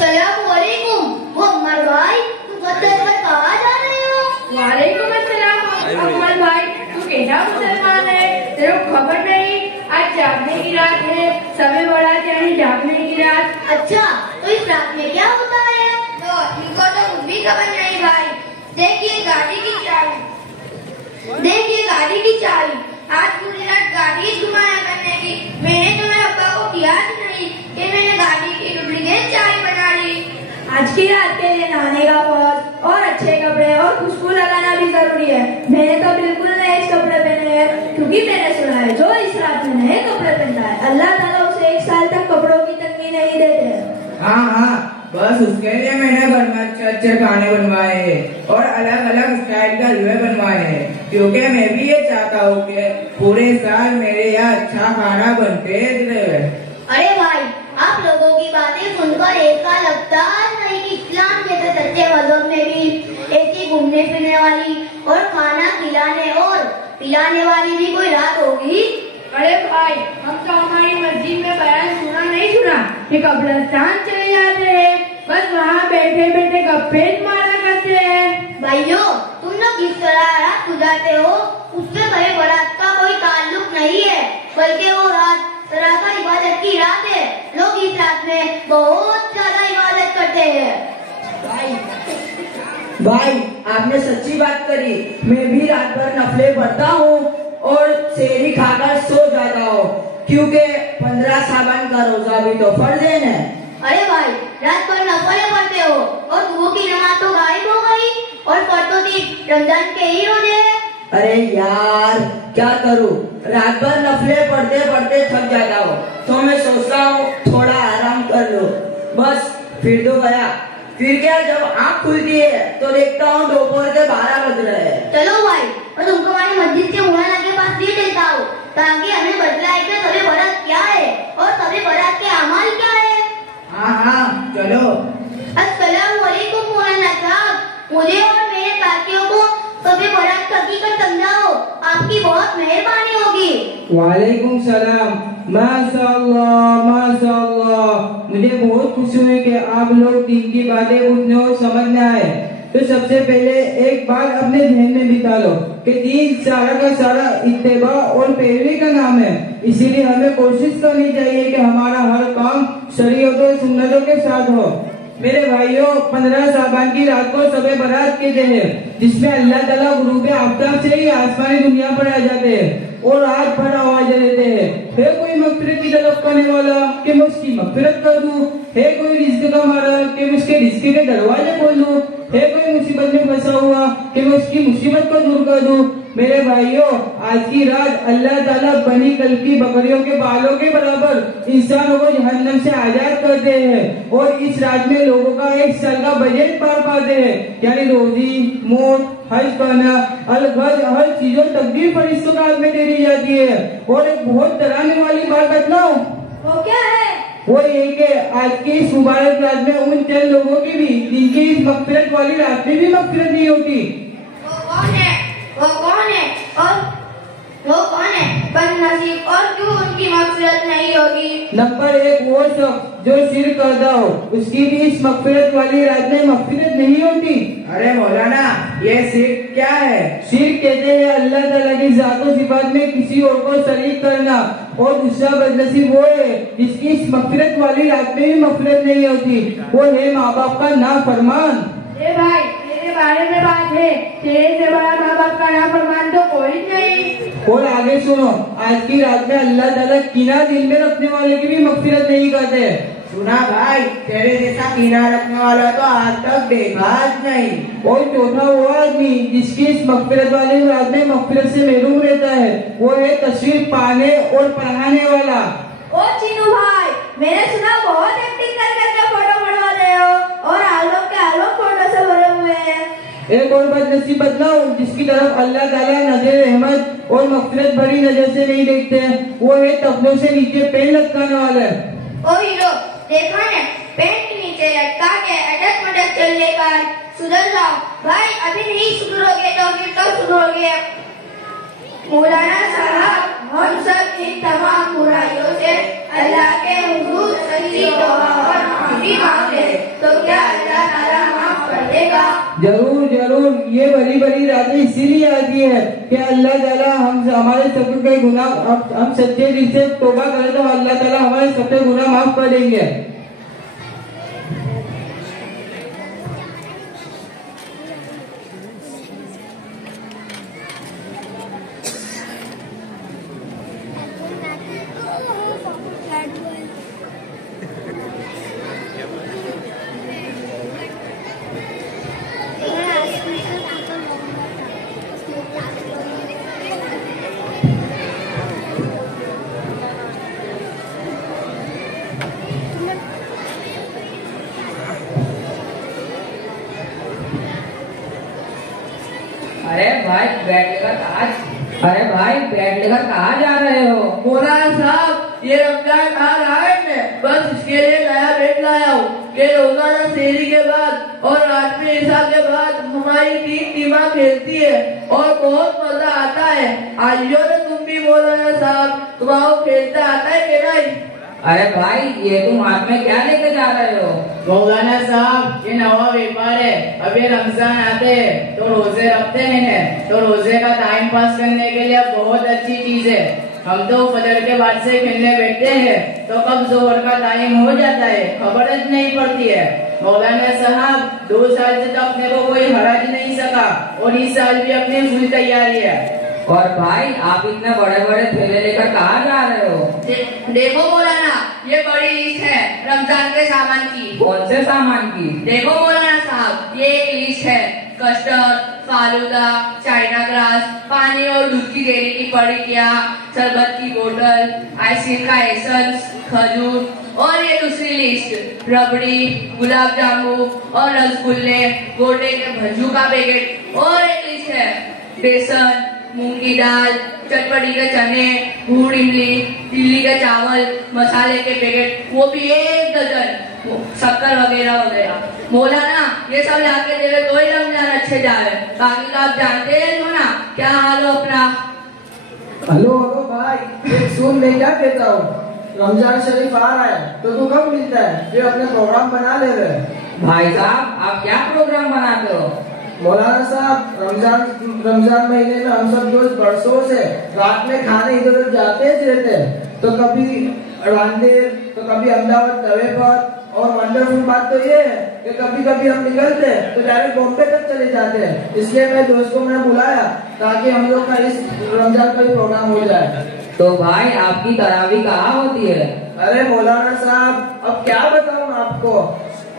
अस्सलामुअलैकुम। वो अमर भाई, तुम कहाँ जा रहे हो? वालेकुम अस्सलाम अमर भाई, तू कैसा मुसलमान है? तेरे को खबर नहीं आज जागने की रात है, सबे बारात यानी जागने की रात। अच्छा, तो इस रात में क्या होता है? तो इनको तो कुछ भी खबर नहीं भाई। देखिए गाड़ी की चाबी, आज पूरी रात गाड़ी घुमाया करने की। मैंने तो मेरे अब्बा को किया नहीं कि मैंने गाड़ी की डुप्लीकेट चाबी बना ली। आज की रात के लिए नहाने का फर्ज और अच्छे कपड़े और खुशबू लगाना भी जरूरी है। मैंने तो बिल्कुल नए कपड़े पहने हैं, क्योंकि मैंने सुना है जो इस रात में नए कपड़े पहनता है अल्लाह ताला उसे 1 साल तक कपड़ों की तंगी नहीं देते। हाँ, बस उसके लिए मैंने घर में अच्छे खाने बनवाए हैं और अलग अलग स्टाइल के हलवे बनवाए हैं, क्योंकि मैं भी ये चाहता हूँ कि पूरे साल मेरे यहाँ अच्छा खाना बनते रहे। अरे भाई, आप लोगों की बातें सुनकर ऐसा लगता नहीं कि इस्लाम जैसे सच्चे मजहब में भी ऐसी घूमने फिरने वाली और खाना खिलाने और पिलाने वाली भी कोई रात होगी। अरे भाई, हम तो हमारी मस्जिद में बयान सुना कि कब्रिस्तान चले जाते हैं, बस वहाँ बैठे बैठे गप्पे मारा करते हैं। भाइयों, तुम लोग किस तरह रात गुजारते हो उससे मेरे बारात का कोई ताल्लुक नहीं है, बल्कि वो रात सरासर इबादत की रात है। लोग इस रात में बहुत ज्यादा इबादत करते हैं। भाई, आपने सच्ची बात करी। मैं भी रात भर नफले पढ़ता हूँ और सेहरी खाकर सो जाता हूँ, क्योंकि 15 सावन का रोजा भी तो फर्ज है। अरे भाई, रात भर नफले पढ़ते हो और सुबह की नमाज तो गायब हो गई और परसों की रमजान के ही रोजे हैं। अरे यार, क्या करूँ, रात भर नफले पढ़ते पढ़ते थक जाता हूँ, तो मैं सोचता हूँ थोड़ा आराम कर लो, बस फिर तो गया। फिर क्या, जब आँख खुलती है तो देखता हूँ दोपहर के 12 बज रहे हैं। चलो भाई, और तुमको हमारी मस्जिद के मौलाना के पास ले चलता हूँ, ताकि हमें बतलाए कि सबे बारात क्या है और सबे बारात के अमाल क्या है। हाँ, चलो। अस्सलामुअलैकुम मौलाना साहब, मुझे और मेरे साथियों को सबे बारात की हकीकत समझाओ, आपकी बहुत मेहरबानी होगी। वालेकुम सलाम। माशाअल्लाह माशाअल्लाह, मुझे बहुत खुशी हुई कि आप लोग दीन की बातें उठने और समझने आए। तो सबसे पहले एक बात अपने ध्यान में बिता लो कि दीन सारा का सारा इत्तेबा और पैरवी का नाम है, इसीलिए हमें कोशिश करनी चाहिए कि हमारा हर काम शरीयत और सुन्नतों के साथ हो। मेरे भाइयों, 15 साबान की रात को सबे बारात कहते हैं, जिसमें अल्लाह ताला गुरूब आफ्ताब से ही आसमानी दुनिया पर आ जाते हैं और रात भर आवाजें देते हैं, है कोई मगफिरत की तलब करने वाला कि मैं उसकी मगफिरत कर दूं, है कोई रिज्क का मारा कि मैं उसके रिज्क के दरवाजे खोल दूं, है कोई मुसीबत में फंसा हुआ कि मैं उसकी मुसीबत को दूर कर दूं। मेरे भाइयों, आज की रात अल्लाह ताला बनी कल की बकरियों के बालों के बराबर इंसानों को जहन्नम से आजाद करते हैं और इस रात में लोगों का 1 साल का बजट पार पाते हैं, यानी रोजी, मौत, हज करना, अलगज हर चीजों तकदीर फरिश्तों का हाथ में दे दी जाती है। और एक बहुत डराने वाली बात बतलाऊं, वो क्या है? वो ये कि आज की इस मुबारक रात में उन चंद लोगों की भी जिनकी इस मगफिरत वाली रात में भी मगफिरत नहीं होती। वो कौन है बदनसीब, और क्यों उनकी मगफिरत नहीं होगी? नंबर 1 वो शख्स जो शिर्क करता हो, उसकी भी इस मगफिरत वाली रात में मगफिरत नहीं होती। अरे मौलाना, ये शिर्क क्या है? शिर्क कहते हैं अल्लाह ताला की जात और सिफात में किसी और को शरीक करना, और दूसरा बदनसीब वो है जिसकी इस मगफिरत वाली रात में भी मगफिरत नहीं होती, वो है माँ बाप का नाफरमान। ए भाई, तेरे बारे में बात है, तेरे से बड़ा माँ बाप का नाफरमान तो कोई नहीं। और आगे सुनो, आज की रात में अल्लाह ताला कीना दिल में रखने वाले की भी मगफिरत नहीं करते। सुना भाई, तेरे जैसा कीना रखने वाला तो आज तक देखा नहीं। और चौथा वो आदमी जिसकी इस मगफिरत वाली रात में मगफिरत से महरूम रहता है, वो है तशरीफ पाने और पढ़ाने वाला। ओ चीनू भाई, मैंने सुना बहुत एक्टिंग कर करके फोटो बनवाते हो और आलोक के आलोक फोटो से भरे हुए हैं। एक और बदनसीब बदलाओ जिसकी तरफ अल्लाह ताला नजर रहमत और मगफिरत भरी नजर से नहीं देखते, वो है तबलों से नीचे पेन लटकाने वाला। ओ हीरो, देखा ने पेन के नीचे लटका के अटक मटक चलने का, सुधर जाओ भाई, अभी नहीं सुधरोगे तो फिर कब सुधरोगे? मौलाना साहब, हम सब इन तमाम बुराइयों से अल्लाह के हुजूर सच्ची तौबा और माफी मांगते हैं। तो क्या अल्लाह ताला माफ कर देगा? जरूर जरूर, ये बड़ी बड़ी रातें इसीलिए आती है कि अल्लाह ताला हमारे सबके गुनाह, हम सच्चे दिल से तौबा करें तो अल्लाह ताला हमारे सबके गुनाह माफ कर देंगे। अरे भाई बैग लेकर कहाँ जा रहे हो? मौलाना साहब, ये रमजान आ रहा है मैं बस इसके लिए नया बैग लाया हूँ कि रोजाना सेहरी के बाद और रात में ईशा के बाद हमारी टीमां खेलती है और बहुत मजा आता है। आइयो ना तुम भी मौलाना साहब, तुम्हारा खेलता आता है कि नहीं? अरे भाई, ये तुम हाथ में क्या लेके जा रहे हो? मौलाना साहब, ये नवा व्यापार है। अभी रमजान आते हैं तो रोजे रखते हैं, तो रोजे का टाइम पास करने के लिए बहुत अच्छी चीज है। हम तो फजर के बाद से खेलने बैठते हैं तो कब जोहर का टाइम हो जाता है खबर नहीं पड़ती है। मौलाना साहब, 2 साल से तो अपने को कोई हरा नहीं सका और इस साल भी अपनी फुल तैयारी है। और भाई, आप इतने बड़े बड़े थैले लेकर कहाँ जा रहे हो? देखो मौलाना, ये बड़ी लिस्ट है रमजान के सामान की। कौन से सामान की? देखो मौलाना साहब, ये एक लिस्ट है। कस्टर्ड, फालूदा, चाइना ग्रास, पानी और दूध की डेयरी की पड़िकियाँ, शरबत की बोतल, आइसक्रीम का एसेंस, खजूर और ये दूसरी लिस्ट रबड़ी, गुलाब जामुन और रसगुल्ले, गोटे के भज्जू का पैकेट। और एक लिस्ट है बेसन, मूंग की दाल, चटपटी के चने, गुड़ इमली, दिल्ली के चावल, मसाले के पैकेट, वो भी 1 दर्जन, शक्कर वगैरह वगैरह। मौलाना, ये सब लाके देवे तो ही रमजान अच्छे जाए, बाकी तो आप जानते हैं हो ना क्या हाल हो अपना। हेलो भाई, एक सुन, मैं क्या कहता हूँ, रमजान शरीफ आ रहा है तो तू कब मिलता है? फिर अपने प्रोग्राम बना ले रहे। भाई साहब, आप क्या प्रोग्राम बनाते हो? मौलाना साहब, रमजान महीने में हम सब दोस्त बरसों से रात में खाने इधर उधर जाते रहते हैं, तो कभी रांदेर तो कभी अहमदाबाद तवे पर। और वंडरफुल बात तो ये है कि कभी कभी हम निकलते हैं तो डायरेक्ट बॉम्बे तक चले जाते हैं। इसलिए मैं दोस्त को मैंने बुलाया ताकि हम लोग का इस रमजान का भी प्रोग्राम हो जाए। तो भाई, आपकी तरावी कहाँ होती है? अरे मौलाना साहब, अब क्या बताऊं आपको,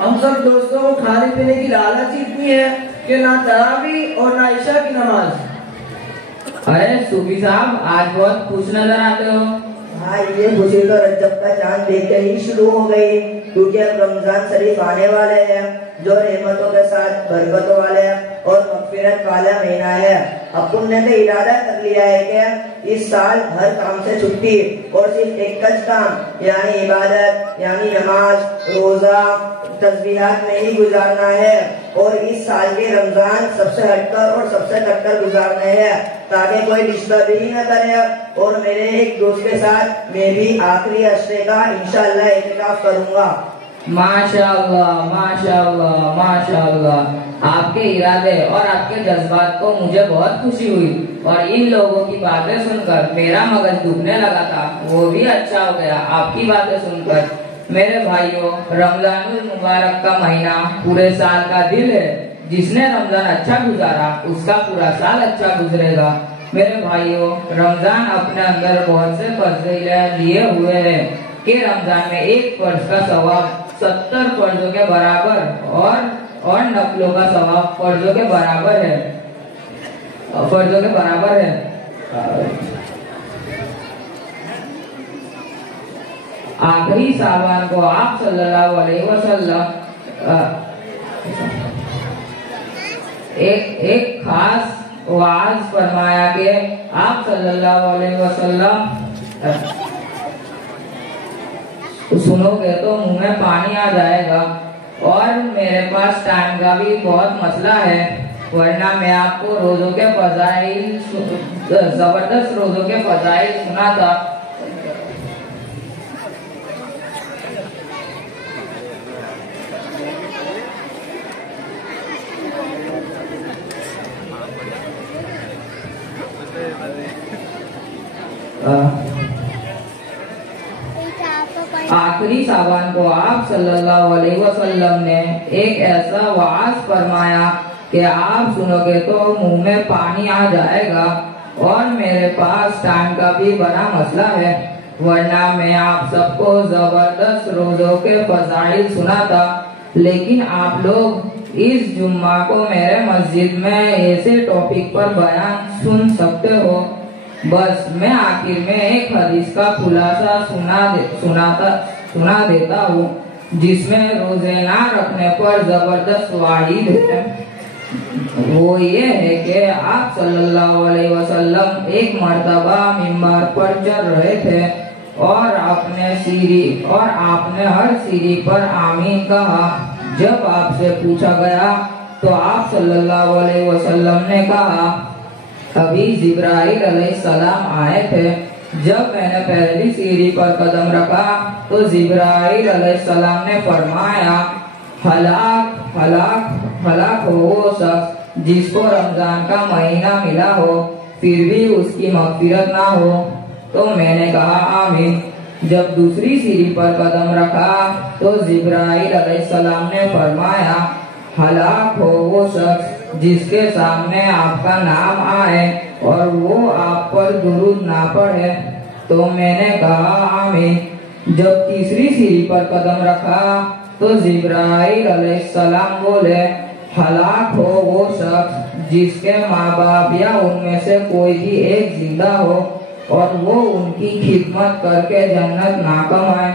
हम सब दोस्तों को खाने पीने की लालच इतनी है कि ना तरावी और ना ईशा की नमाज। अरे सूफी साहब, आज बहुत खुश नजर आते हो। हाँ, ये खुशी तो रजब का चांद देखते ही शुरू हो गई, क्योंकि अब रमजान शरीफ आने वाले हैं जो रहमतों के साथ बरकतों वाले और मगफिरत वाला महीना है। अब तुमने तो इरादा कर लिया है कि इस साल हर काम से छुट्टी और सिर्फ एक काम यानी इबादत यानी नमाज, रोजा, तस्बीहात में ही गुजारना है। और इस साल के रमजान सबसे हटकर और सबसे कटकर गुजारने हैं ताकि कोई डिस्टर्ब ही न करे। और मेरे एक दोस्त के साथ मैं भी आखिरी हफ्ते का इंशाअल्लाह इतिकाफ करूंगा। माशाअल्लाह, माशाअल्लाह, माशाअल्लाह। आपके इरादे और आपके जज्बात को मुझे बहुत खुशी हुई और इन लोगों की बातें सुनकर मेरा मगज दुखने लगा था, वो भी अच्छा हो गया आपकी बातें सुनकर। मेरे भाइयों, रमजानुल मुबारक का महीना पूरे साल का दिल है। जिसने रमजान अच्छा गुजारा उसका पूरा साल अच्छा गुजरेगा। मेरे भाइयों, रमजान अपने अंदर बहुत से फर्ज लिए हुए हैं कि रमजान में एक फर्ज का सवाब 70 फर्जों के बराबर और नफलों का सवाब फर्जों के बराबर है, आखिरी सावन को आप सल्लल्लाहु अलैहि वसल्लम एक खास वाज फरमाया कि आप सल्लल्लाहु अलैहि वसल्लम सुनोगे तो मुंह में पानी आ जाएगा। और मेरे पास टाइम का भी बहुत मसला है, वरना मैं आपको रोजों के फजाइल, जबरदस्त रोजों के फजाइल सुनाता। आखिरी सावन को आप सल्लल्लाहु अलैहि वसल्लम ने एक ऐसा वाज फरमाया कि आप सुनोगे तो मुंह में पानी आ जाएगा। और मेरे पास टाइम का भी बड़ा मसला है, वरना मैं आप सबको जबरदस्त रोजों के फजाइल सुनाता, लेकिन आप लोग इस जुम्मा को मेरे मस्जिद में ऐसे टॉपिक पर बयान सुन सकते हो। बस मैं आखिर में एक हदीस का खुलासा सुना देता हूँ, जिसमें रोजे ना रखने पर जबरदस्त वाइद है। वो ये है कि आप सल्लल्लाहु अलैहि वसल्लम एक मर्तबा मिंबर पर चल रहे थे और आपने हर सीढ़ी पर आमीन कहा। जब आपसे पूछा गया तो आप सल्लल्लाहु अलैहि वसल्लम ने कहा, अभी जिब्राइल अलैहिस्सलाम आए थे। जब मैंने पहली सीढ़ी पर कदम रखा तो जिब्राइल अलैहिस्सलाम ने फरमाया, हलाक हलाक हलाक हो वो शख्स जिसको रमजान का महीना मिला हो फिर भी उसकी मग़फ़िरत ना हो। तो मैंने कहा आमीन। जब दूसरी सीढ़ी पर कदम रखा तो जिब्राइल अलैहिस्सलाम ने फरमाया, हलाक हो वो शख्स जिसके सामने आपका नाम आए और वो आप पर दुरूद ना पढ़े। तो मैंने कहा आमीन। जब तीसरी सीढ़ी पर कदम रखा तो जिब्राइल अलैहिस्सलाम बोले, हलाक हो वो शख्स जिसके माँ बाप या उनमें से कोई भी एक जिंदा हो और वो उनकी खिदमत करके जन्नत ना कमाए।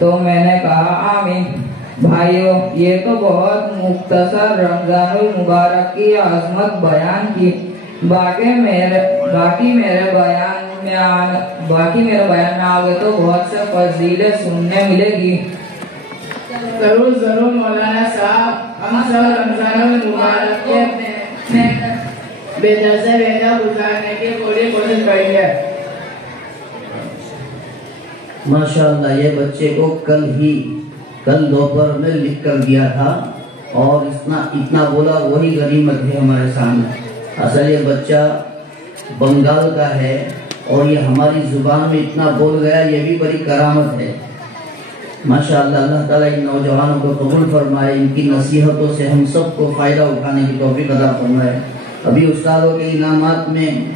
तो मैंने कहा आमीन। भाइयों, ये तो बहुत मुख्तसर रमजानुल मुबारक की अजमत बयान की। बाकी मेरे बयान में आओगे तो बहुत से फजीलें सुनने मिलेगी। जरूर जरूर मौलाना साहब, हम सब रमजानुल मुबारक के बेहतर से बेहतर गुजारने की पूरी कोशिश करेंगे। माशाअल्लाह, ये बच्चे को कल दोपहर में लिख कर दिया था और इतना बोला, वही गनीमत है हमारे सामने। असल ये बच्चा बंगाल का है और ये हमारी जुबान में इतना बोल गया, ये भी बड़ी करामत है। माशाअल्लाह, अल्लाह ताला इन नौजवानों को कबूल फरमाए, इनकी नसीहतों से हम सबको फायदा उठाने की तौफीक अता फरमाए। अभी उस्तादों के इनामात में